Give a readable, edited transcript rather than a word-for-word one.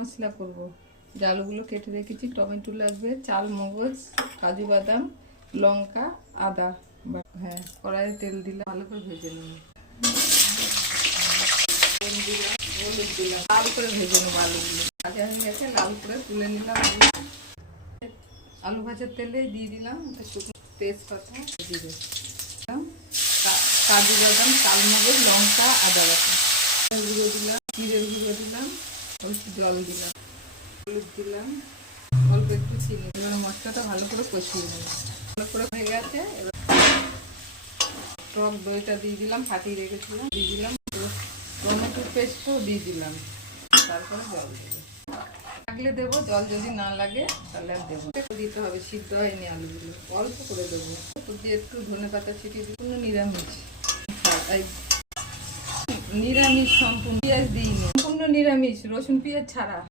মশলা করব। যে আলুগুলো কেটে রেখেছি, টমেটো লাগবে, চাল মগজ, কাজু বাদাম, লঙ্কা, আদা। হ্যাঁ, কড়াইয়ে তেল দিলাম, ভালো করে ভেজে নেব। দিলাম, হলুদ দিলাম, লাল করে ভেজে নেবো আলুগুলো। ভাজা হয়ে গেছে, লাল করে তুলে নিলাম। আলু ভাজার তেলে দিয়ে দিলাম শুকনো তেজপাতা, জিরে, কাজু বাদাম, চালমগজ, লঙ্কা, আদা বাটা, গুঁড়ো দিলাম, জিরের গুঁড়ো দিলাম, অল্প জল দিলাম, হলুদ দিলাম, অল্প একটু চিনি। এবার মশলাটা ভালো করে কষিয়ে নেব। ভালো করে হয়ে গেছে। এবার টক দইটা দিয়ে দিলাম, ফাটিয়ে রেখেছিলাম, দিয়ে দিলাম, টমেটো পেস্টও দিয়ে দিলাম। তারপরে জল দেবো, লাগলে দেবো, জল যদি না লাগে তাহলে আর দেবো। দিতে হবে, সিদ্ধ হয়নি আলুগুলো, অল্প করে দেবো। দিয়ে একটু ধনেপাতা ছিটিয়ে দিই। কোনো নিরামিষ, নিরামিষ সম্পূর্ণ, পেঁয়াজ দিইনি, সম্পূর্ণ নিরামিষ, রসুন পেঁয়াজ ছাড়া।